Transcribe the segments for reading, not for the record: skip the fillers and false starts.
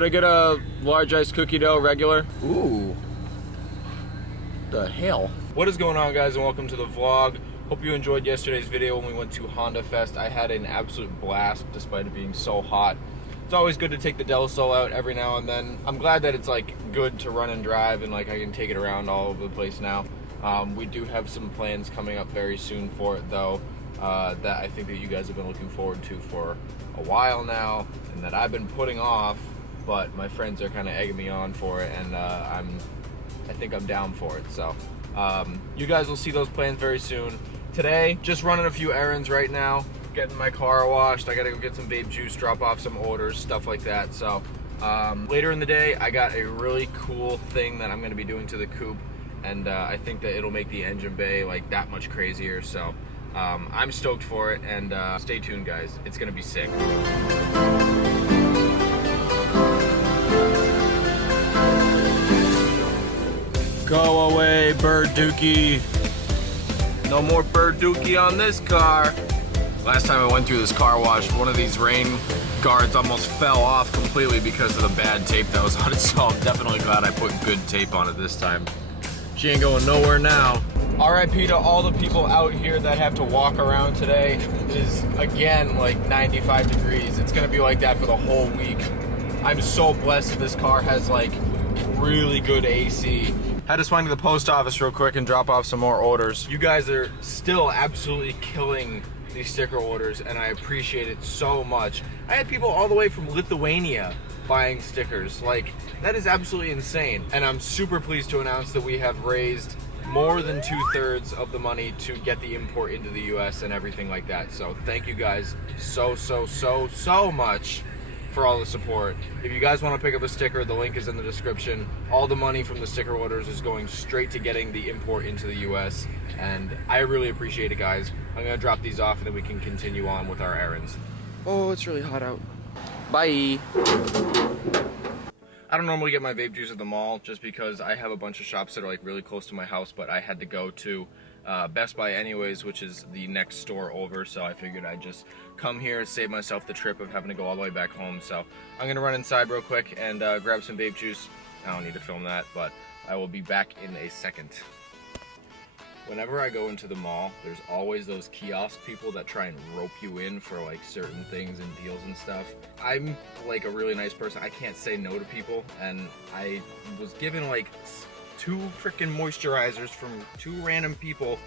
could I get a large iced cookie dough regular? Ooh. The hell? What is going on, guys, and welcome to the vlog. Hope you enjoyed yesterday's video when we went to Honda Fest. I had an absolute blast despite it being so hot. It's always good to take the Del Sol out every now and then. I'm glad that it's like good to run and drive and like I can take it around all over the place now. We do have some plans coming up very soon for it though, that I think that you guys have been looking forward to for a while now and that I've been putting off, but my friends are kind of egging me on for it, and I think I'm down for it. So you guys will see those plans very soon. Today, just running a few errands right now, getting my car washed. I gotta go get some vape juice, drop off some orders, stuff like that. So later in the day, I got a really cool thing that I'm gonna be doing to the coupe, and I think that it'll make the engine bay like that much crazier. So I'm stoked for it, and stay tuned, guys. It's gonna be sick. Go away, Bird Dookie. No more Bird Dookie on this car. Last time I went through this car wash, one of these rain guards almost fell off completely because of the bad tape that was on it, so I'm definitely glad I put good tape on it this time. She ain't going nowhere now. RIP to all the people out here that have to walk around today. It is, again, like 95 degrees. It's gonna be like that for the whole week. I'm so blessed that this car has like really good AC. Had to swing to the post office real quick and drop off some more orders. You guys are still absolutely killing these sticker orders, and I appreciate it so much. I had people all the way from Lithuania buying stickers. Like, that is absolutely insane. And I'm super pleased to announce that we have raised more than 2/3 of the money to get the import into the US and everything like that. So thank you guys so much for all the support. If you guys want to pick up a sticker, the link is in the description. All the money from the sticker orders is going straight to getting the import into the US, and I really appreciate it, guys. I'm gonna drop these off and then we can continue on with our errands. Oh, it's really hot out. Bye. I don't normally get my vape juice at the mall just because I have a bunch of shops that are like really close to my house, but I had to go to Best Buy anyways, which is the next store over, so I figured I'd just come here, save myself the trip of having to go all the way back home. So I'm gonna run inside real quick and grab some vape juice. I don't need to film that, but I will be back in a second. Whenever I go into the mall, there's always those kiosk people that try and rope you in for like certain things and deals and stuff. I'm like a really nice person. I can't say no to people, and I was given like 2 freaking moisturizers from 2 random people,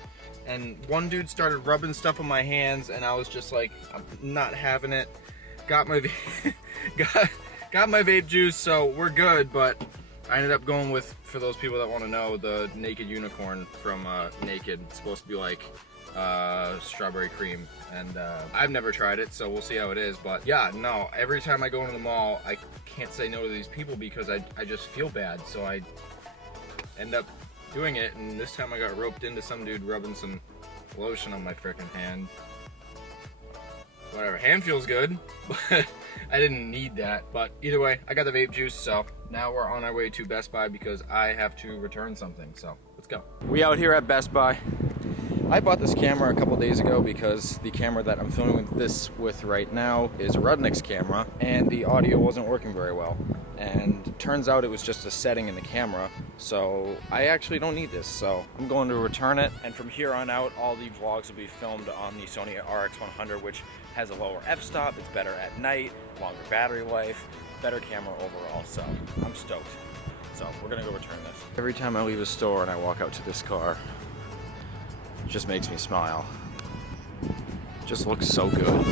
and one dude started rubbing stuff on my hands, and I was just like, I'm not having it. Got my got my vape juice, so we're good. But I ended up going with, for those people that want to know, the Naked Unicorn from Naked. It's supposed to be like strawberry cream, and I've never tried it, so we'll see how it is. But yeah, no, every time I go into the mall, I can't say no to these people because I just feel bad, so I end up doing it. And this time I got roped into some dude rubbing some lotion on my frickin' hand. Whatever, hand feels good, but I didn't need that. But either way, I got the vape juice, so now we're on our way to Best Buy because I have to return something, so let's go. We out here at Best Buy. I bought this camera a couple days ago because the camera that I'm filming this with right now is a Rudnick's camera, and the audio wasn't working very well. And turns out it was just a setting in the camera, so I actually don't need this, so I'm going to return it. And from here on out, all the vlogs will be filmed on the Sony RX100, which has a lower f-stop, it's better at night, longer battery life, better camera overall, so I'm stoked. So we're gonna go return this. Every time I leave a store and I walk out to this car, it just makes me smile. It just looks so good.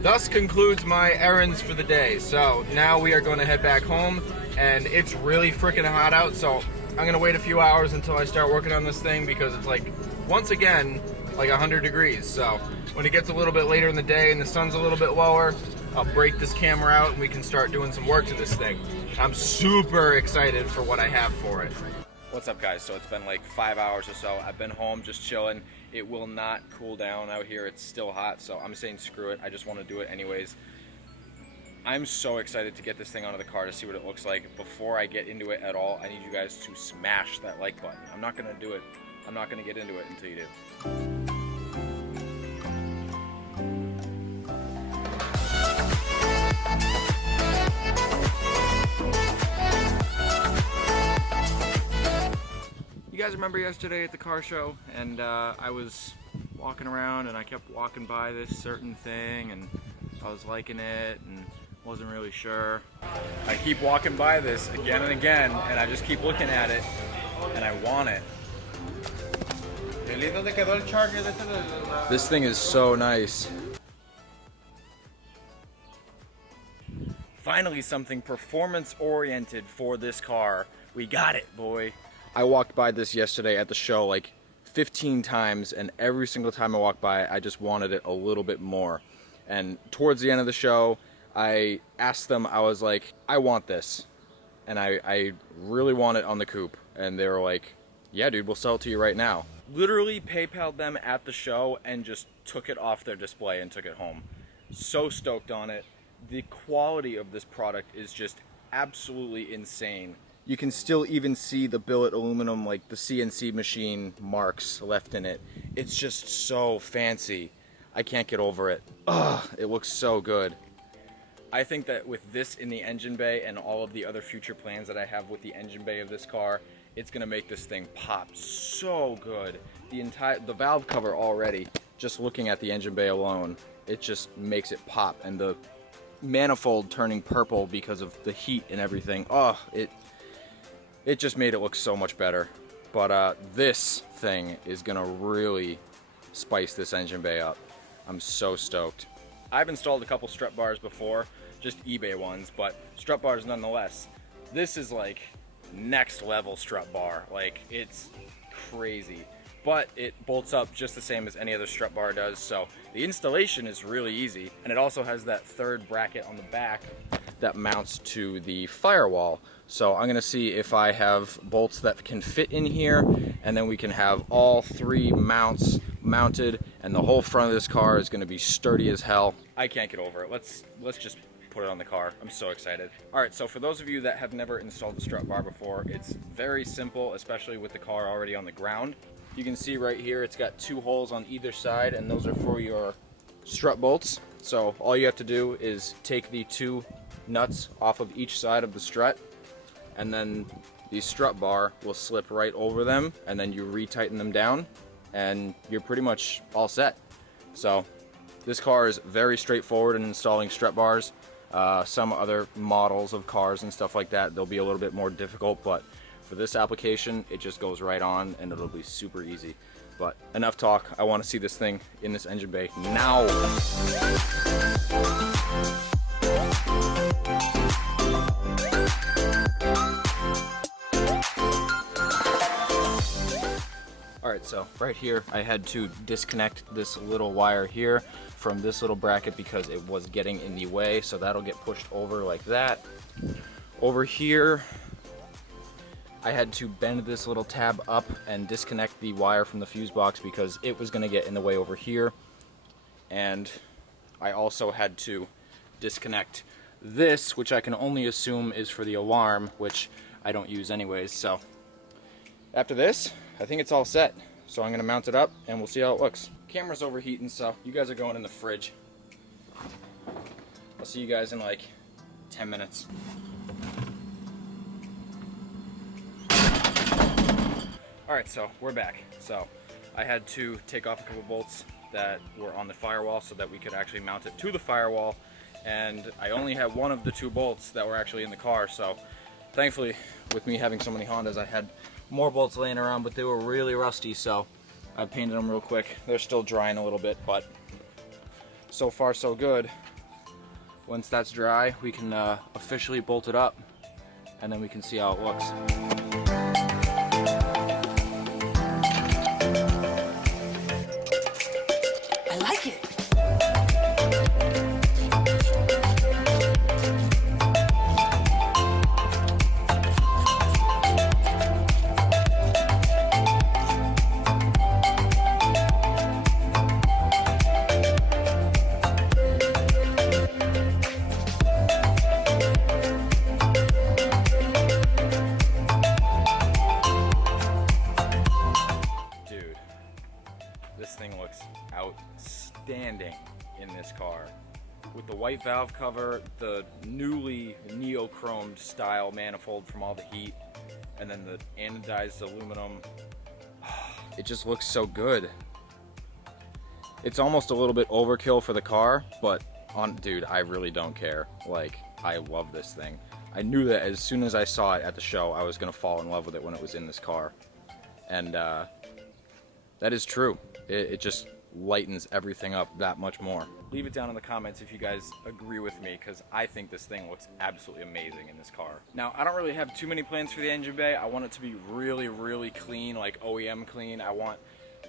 Thus concludes my errands for the day. So now we are going to head back home, and it's really freaking hot out, so I'm gonna wait a few hours until I start working on this thing because it's like, once again, like 100 degrees. So when it gets a little bit later in the day and the sun's a little bit lower, I'll break this camera out and we can start doing some work to this thing. I'm super excited for what I have for it. What's up, guys? So it's been like 5 hours or so. I've been home just chilling. It will not cool down out here. It's still hot, so I'm saying screw it. I just want to do it anyways. I'm so excited to get this thing onto the car to see what it looks like. Before I get into it at all, I need you guys to smash that like button. I'm not gonna do it. I'm not gonna get into it until you do. guys remember yesterday at the car show, and I was walking around and I kept walking by this certain thing and I was liking it and wasn't really sure. I keep walking by this again and again and I just keep looking at it and I want it. This thing is so nice. Finally something performance oriented for this car. We got it, boy. I walked by this yesterday at the show like 15 times, and every single time I walked by I just wanted it a little bit more. And towards the end of the show I asked them, I was like, I want this, and I really want it on the coupe, and they were like, yeah dude, we'll sell it to you right now. Literally PayPal'd them at the show and just took it off their display and took it home. So stoked on it. The quality of this product is just absolutely insane. You can still even see the billet aluminum, like the CNC machine marks left in it. It's just so fancy. I can't get over it. Ugh, it looks so good. I think that with this in the engine bay and all of the other future plans that I have with the engine bay of this car, it's gonna make this thing pop so good. The valve cover already, just looking at the engine bay alone, it just makes it pop, and the manifold turning purple because of the heat and everything. Oh, it just made it look so much better. But this thing is gonna really spice this engine bay up. I'm so stoked. I've installed a couple strut bars before, just eBay ones, but strut bars nonetheless. This is like next level strut bar. Like, it's crazy. But it bolts up just the same as any other strut bar does, so the installation is really easy. And it also has that third bracket on the back that mounts to the firewall. So I'm gonna see if I have bolts that can fit in here, and then we can have all three mounts mounted, and the whole front of this car is gonna be sturdy as hell. I can't get over it. Let's just put it on the car. I'm so excited. All right, so for those of you that have never installed the strut bar before, it's very simple, especially with the car already on the ground. You can see right here, it's got two holes on either side, and those are for your strut bolts. So all you have to do is take the two nuts off of each side of the strut, and then the strut bar will slip right over them, and then you retighten them down, and you're pretty much all set. So this car is very straightforward in installing strut bars. Some other models of cars and stuff like that, they'll be a little bit more difficult, but for this application, it just goes right on and it'll be super easy. But enough talk, I want to see this thing in this engine bay now. Alright, so right here I had to disconnect this little wire here from this little bracket because it was getting in the way, so that'll get pushed over like that. Over here I had to bend this little tab up and disconnect the wire from the fuse box because it was going to get in the way over here. And I also had to disconnect this, which I can only assume is for the alarm, which I don't use anyways. So after this, I think it's all set. So I'm going to mount it up and we'll see how it looks. Camera's overheating, so you guys are going in the fridge. I'll see you guys in like 10 minutes. Alright, so we're back. So I had to take off a couple bolts that were on the firewall so that we could actually mount it to the firewall, and I only had one of the two bolts that were actually in the car, so thankfully with me having so many Hondas I had more bolts laying around, but they were really rusty, so I painted them real quick. They're still drying a little bit, but so far so good. Once that's dry, we can officially bolt it up, and then we can see how it looks. This thing looks outstanding in this car. With the white valve cover, the newly neochromed style manifold from all the heat, and then the anodized aluminum it just looks so good. It's almost a little bit overkill for the car, but dude, I really don't care. Like, I love this thing. I knew that as soon as I saw it at the show, I was gonna fall in love with it when it was in this car. And that is true. It just lightens everything up that much more. Leave it down in the comments if you guys agree with me, because I think this thing looks absolutely amazing in this car. Now, I don't really have too many plans for the engine bay. I want it to be really, really clean, like OEM clean. I want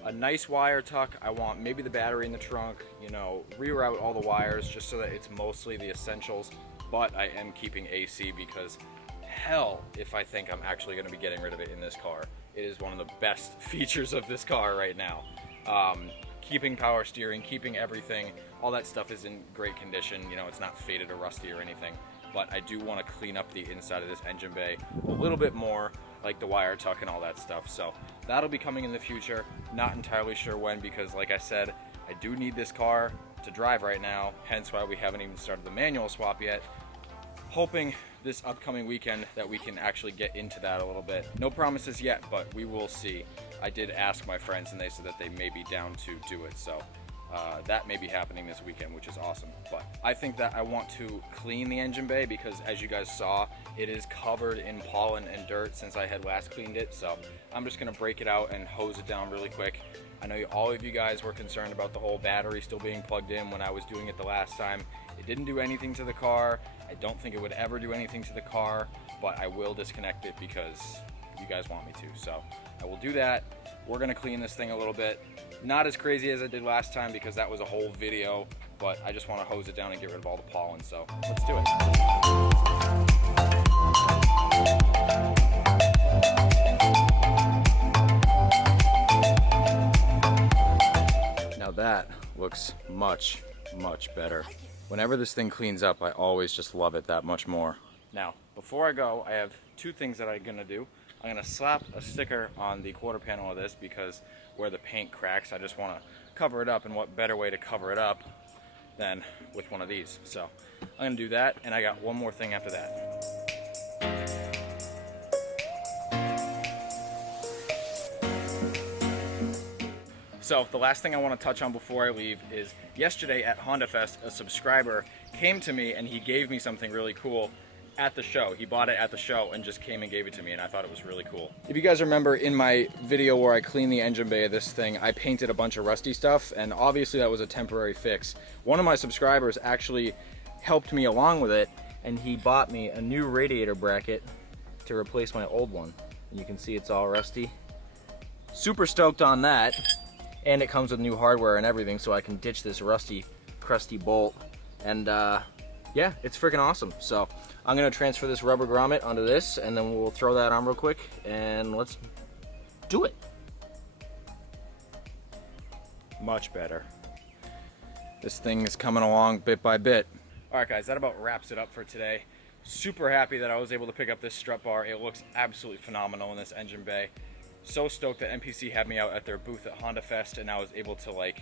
a nice wire tuck. I want maybe the battery in the trunk, you know, reroute all the wires just so that it's mostly the essentials. But I am keeping AC because hell if I think I'm actually going to be getting rid of it in this car. It is one of the best features of this car right now. Keeping power steering, keeping everything, all that stuff is in great condition. You know, it's not faded or rusty or anything. But I do want to clean up the inside of this engine bay a little bit more, like the wire tuck and all that stuff. So that'll be coming in the future. Not entirely sure when, because like I said, I do need this car to drive right now, hence why we haven't even started the manual swap yet. Hoping this upcoming weekend that we can actually get into that a little bit. No promises yet, but we will see. I did ask my friends and they said that they may be down to do it, so that may be happening this weekend, which is awesome. But I think that I want to clean the engine bay because, as you guys saw, it is covered in pollen and dirt since I had last cleaned it. So I'm just gonna break it out and hose it down really quick. I know all of you guys were concerned about the whole battery still being plugged in when I was doing it the last time. It didn't do anything to the car. I don't think it would ever do anything to the car, but I will disconnect it because you guys want me to. So I will do that. We're gonna clean this thing a little bit. Not as crazy as I did last time because that was a whole video, but I just wanna hose it down and get rid of all the pollen, so let's do it. Now that looks much, much better. Whenever this thing cleans up, I always just love it that much more. Now, before I go, I have two things that I'm gonna do. I'm gonna slap a sticker on the quarter panel of this because where the paint cracks, I just wanna cover it up, and what better way to cover it up than with one of these. So I'm gonna do that, and I got one more thing after that. So the last thing I want to touch on before I leave is yesterday at Honda Fest, a subscriber came to me and he gave me something really cool at the show. He bought it at the show and just came and gave it to me, and I thought it was really cool. If you guys remember in my video where I cleaned the engine bay of this thing, I painted a bunch of rusty stuff, and obviously that was a temporary fix. One of my subscribers actually helped me along with it, and he bought me a new radiator bracket to replace my old one. And you can see it's all rusty. Super stoked on that. And it comes with new hardware and everything, so I can ditch this rusty, crusty bolt. And yeah, it's freaking awesome. So I'm gonna transfer this rubber grommet onto this, and then we'll throw that on real quick, and let's do it. Much better. This thing is coming along bit by bit. All right, guys, that about wraps it up for today. Super happy that I was able to pick up this strut bar. It looks absolutely phenomenal in this engine bay. So stoked that NPC had me out at their booth at Honda Fest, and I was able to like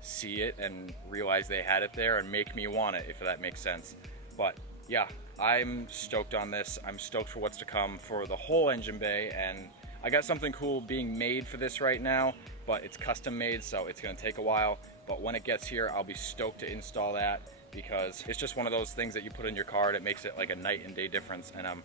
see it and realize they had it there and make me want it, if that makes sense. But yeah, I'm stoked on this. I'm stoked for what's to come for the whole engine bay, and I got something cool being made for this right now, but it's custom made, so it's gonna take a while. But when it gets here, I'll be stoked to install that because it's just one of those things that you put in your car and it makes it like a night and day difference, and I'm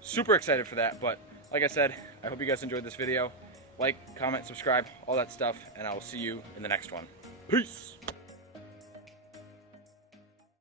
super excited for that. But like I said, I hope you guys enjoyed this video. Like, comment, subscribe, all that stuff, and I will see you in the next one. Peace!